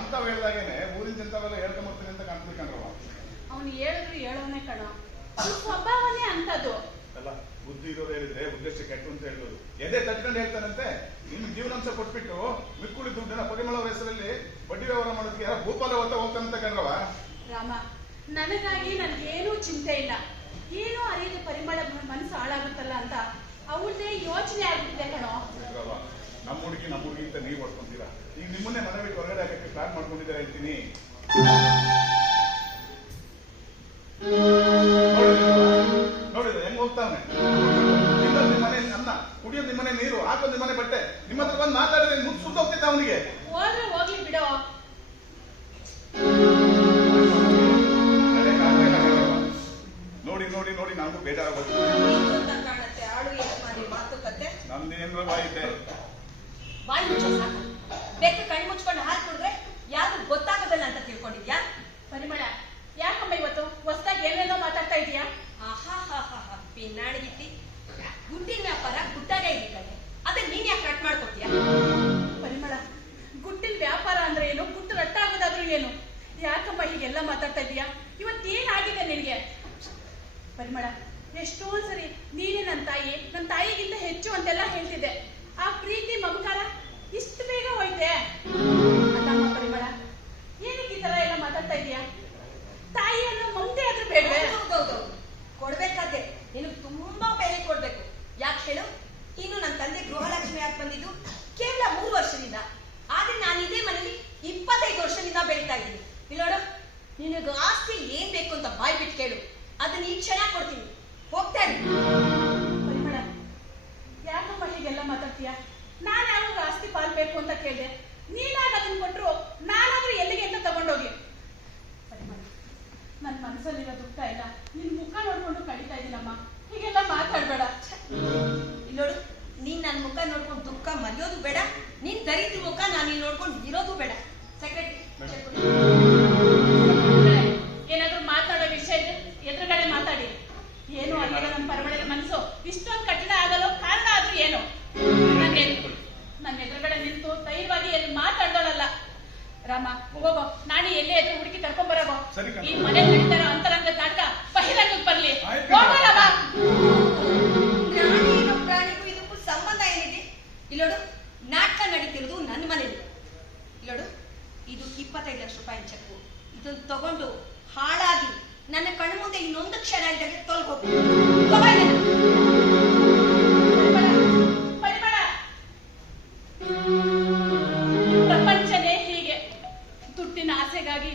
ಅಂತಾವ್ ಹೇಳ್ದಾಗೇನೆ ಊರಿನ ಜನತಾವೆಲ್ಲ ಹೇಳ್ಕೊಂಬರ್ತೀನಿ ಅಂತ ಕಾಣ್ತಿರ್ಕೊಂಡ್ರವ. ಅವನು ಹೇಳಿದ್ರು ಹೇಳೋನೆ ಕಣ, ಸ್ವಭಾವನೇ ಅಂತದ್ದು. ಅಲ್ಲ, ಬುದ್ಧಿ ಇರೋರು ಹೇಳಿದ್ರೆ ಉದ್ದೇಶ ಕೆಟ್ಟು ಅಂತ ಹೇಳೋದು. ಎದೆ ತಟ್ಕೊಂಡು ಹೇಳ್ತಾನಂತೆ. ನಿಮ್ ಜೀವನಾಂಶ ಕೊಟ್ಬಿಟ್ಟು ಮಿಕ್ಕುಳಿ ದುಡ್ಡನ್ನ ಪರಿಮಳ ಅವ್ರ ಹೆಸರಲ್ಲಿ ಬಡ್ಡಿ ವ್ಯವಹಾರ ಮಾಡೋದಕ್ಕೆ ಯಾರ ಭೂಪಾಲ ಹೊತ್ತ ಹೋಗ್ತಾನಂತ ಕಂಡ್ರವ. ರಾಮ, ನನಗಾಗಿ ನನ್ಗೇನೂ ಚಿಂತೆ ಇಲ್ಲ. ಏನೋ ಅರಿಯದ ಪರಿಮಳ ಮನಸ್ಸು ಹಾಳಾಗುತ್ತಲ್ಲ ಅಂತ ಅವಳದೇ ಯೋಚನೆ ಆಗ್ಬಿಟ್ಟಿದೆ ಕಣೋ. ನಮ್ಮ ಹುಡುಗಿ ಅಂತ ನೀವು ಹೊಡ್ಕೊಂತೀರಾ. ಈಗ ನಿಮ್ಮನ್ನೇ ಮನೆ ಬಿಟ್ಟು ಹೊರಗಡೆ ಹಾಕಕ್ಕೆ ಪ್ಲಾನ್ ಮಾಡ್ಕೊಂಡಿದ್ದಾರೆ ಹೇಳ್ತೀನಿ. ನೋಡಿದ್ರೆ ಹೆಂಗ್ ಹೋಗ್ತಾವನೆ. ತಿನ್ನೋದು ನಿಮ್ಮನೆ ಅನ್ನ, ಕುಡಿಯೋದು ನಿಮ್ಮನೆ ನೀರು, ಹಾಕೋದು ನಿಮ್ಮನೆ ಬಟ್ಟೆ. ನಿಮ್ಮ ಹತ್ರ ಬಂದು ಮಾತಾಡಿದ್ರೆ ಮುಟ್ಟು ಸುತ್ತ ಹೋಗ್ತಿದ್ದ ಅವನಿಗೆ. ಹೋದ್ರೆ ಹೋಗ್ಲಿ ಬಿಡೋ. ನೋಡಿ ನೋಡಿ ನೋಡಿ ನನಗೂ ಬೇಜಾರಾಗೋದು. ನಮ್ದೇನ್ರ ಬಾಯಿದೆ. ಬಾಯಿ ಮುಚ್ಚೋ ಸಾಕು. ಬೆಕ್ಕ ಕಣ್ಣು ಮುಚ್ಕೊಂಡು ಹಾಲು ಕುಡಿದ್ರೆ ಯಾರು ಗೊತ್ತಾಗೋದಲ್ಲ ಅಂತ ತಿಳ್ಕೊಂಡಿದ್ಯಾ? ಪರಿಮಳ, ಯಾಕಮ್ಮ ಇವತ್ತು ಹೊಸದಾಗಿ ಏನೇನೋ ಮಾತಾಡ್ತಾ ಇದೀಯಾ? ಪಿನ್ನಾಡಿಗಿಟ್ಟಿ ಗುಡ್ಡಿನ ವ್ಯಾಪಾರ ಗುಟ್ಟಾಗೆ ಇರ್ತದೆ. ಅದೇ ನೀನ್ ಯಾಕೆ ಕಟ್ ಮಾಡ್ಕೊತೀಯ? ಪರಿಮಳ, ಗುಟ್ಟಿನ ವ್ಯಾಪಾರ ಅಂದ್ರೆ ಏನು, ಗುಟ್ಟು ರಟ್ಟಾಗೋದಾದ್ರೂ ಏನು? ಯಾಕಮ್ಮ ಹೀಗೆಲ್ಲ ಮಾತಾಡ್ತಾ ಇದೀಯಾ? ಇವತ್ತೇನಾಗಿದೆ ನಿನ್ಗೆ? ಪರಿಮಳ, ಎಷ್ಟೊಂದ್ ಸರಿ ನೀನೇ ನನ್ನ ತಾಯಿಗಿಂತ ಹೆಚ್ಚು ಅಂತೆಲ್ಲ ಹೇಳ್ತಿದ್ದೆ. ಆ ಪ್ರೀತಿ ಮಮಕಾರ ಇಷ್ಟು ಬೇಗ ಹೋಯ್ತೆ. ಅಲ್ಲಮ್ಮ ಪರಿಮಳ, ಏನಕ್ಕೆ ಈ ತರ ಎಲ್ಲ ಮಾತಾಡ್ತಾ ಇದೀಯಾ? ತಾಯಿ ಅನ್ನೋ ಮಮತೆ ಆದ್ರೂ ಬೇಡವೇ? ಹೌದೌದು, ಕೊಡ್ಬೇಕಾದ್ರೆ ನಿನಗೆ ತುಂಬಾ ಬೆಲೆ ಕೊಡ್ಬೇಕು. ಯಾಕೆ ಹೇಳು? ಇನ್ನು ನನ್ನ ತಂದೆ ಗೃಹಲಕ್ಷ್ಮಿ ಆಗಿ ಬಂದಿದ್ದು ಕೇವಲ 3 ವರ್ಷದಿಂದ. ಆದ್ರೆ ನಾನು ಇದೇ ಮನೇಲಿ 25 ವರ್ಷದಿಂದ ಬೆಳೀತಾ ಇದ್ದೀನಿ. ಇಲ್ಲೋಡು, ನಿನಗೆ ಆಸ್ತಿ ಏನ್ ಬೇಕು ಅಂತ ಬಾಯ್ ಬಿಟ್ಟು ಕೇಳು, ಅದನ್ನ ಈ ಕ್ಷಣ ಕೊಡ್ತೀನಿ. ಹೋಗ್ತೇನೆ. ಪರಿಮಳ, ಯಾಕಮ್ಮ ಹೀಗೆಲ್ಲ ಮಾತಾಡ್ತೀಯಾ? ನಾನು ಯಾವಾಗ ಆಸ್ತಿ ಪಾಲ್ ಬೇಕು ಅಂತ ಕೇಳಿದೆ? ನೀನಾಗ ಅದನ್ನ ಕೊಟ್ರು ನಾನಾದ್ರೂ ಎಲ್ಲಿಗೆ ಅಂತ ತಗೊಂಡೋಗ್ಲಿ. ಪರಿಮಳ, ನನ್ನ ಮನಸ್ಸಲ್ಲಿರೋ ದುಃಖ ಇಲ್ಲ ನಿನ್ ಮುಖ ನೋಡ್ಕೊಂಡು ಕಳೀತಾ ಇದ್ದೀನಮ್ಮ. ಹೀಗೆಲ್ಲ ಮಾತಾಡ್ಬೇಡ. ಇಲ್ಲೋಡು, ನೀನ್ ನನ್ನ ಮುಖ ನೋಡ್ಕೊಂಡು ದುಃಖ ಮರೆಯೋದು ಬೇಡ, ನೀನ್ ದರಿದ್ರ ಮುಖ ನಾನು ನೋಡ್ಕೊಂಡು ಇರೋದು ಬೇಡ. ಸೆಕ್ರೆಟರಿ, ಏನಾದ್ರೂ ಮಾತಾಡೋ ವಿಷಯ ಇದ್ರೆ ಎದುರುಗಡೆ ಮಾತಾಡಿ. ಏನು ಆಗಿಲ್ಲ ನಮ್ಮ ಪರಿಮಳದ ಮನಸ್ಸು ಇಷ್ಟೊಂದು ಕಠಿಣ ಆಗಲು ಕಾರಣ ಆದ್ರೂ ಏನು? ನನ್ನ ಎದುರುಗಡೆ ನಿಂತು ಧೈರ್ಯವಾಗಿ ಎಲ್ಲಿ ಮಾತಾಡ್ದೋಳಲ್ಲ. ರಾಮ, ಹೋಗೋ, ನಾಳೆ ಎಲ್ಲೇ ಎದುರು ಹುಡುಕಿ ಕರ್ಕೊಂಡ್ ಬರೋಗೋ. ಈ ಮನೆ ನಡೀತಾರೋ ಅಂತರಂಗ ನಾಟಕ ಬಹಿರಂಗಕ್ಕೆ ಬರ್ಲಿ. ಪ್ರಾಣಿಗೂ ಇದಕ್ಕೂ ಸಂಬಂಧ ಏನಿದೆ? ಇಲ್ಲೋಡು, ನಾಟಕ ನಡೀತಿರೋದು ನನ್ನ ಮನೇಲಿ. ಇಲ್ಲೋಡು, ಇದು 25 ಲಕ್ಷ ರೂಪಾಯಿ ಚೆಕ್ಕು. ಇದನ್ನು ತಗೊಂಡು ಹಾಳಾಗಿ ನನ್ನ ಕಣ್ಣು ಮುಂದೆ ಇನ್ನೊಂದು ಕ್ಷಣ ಇದ್ದಾಗ ತೊಲಗೋಗು. ಪ್ರಪಂಚನೇ ಹೀಗೆ. ದುಡ್ಡಿನ ಆಸೆಗಾಗಿ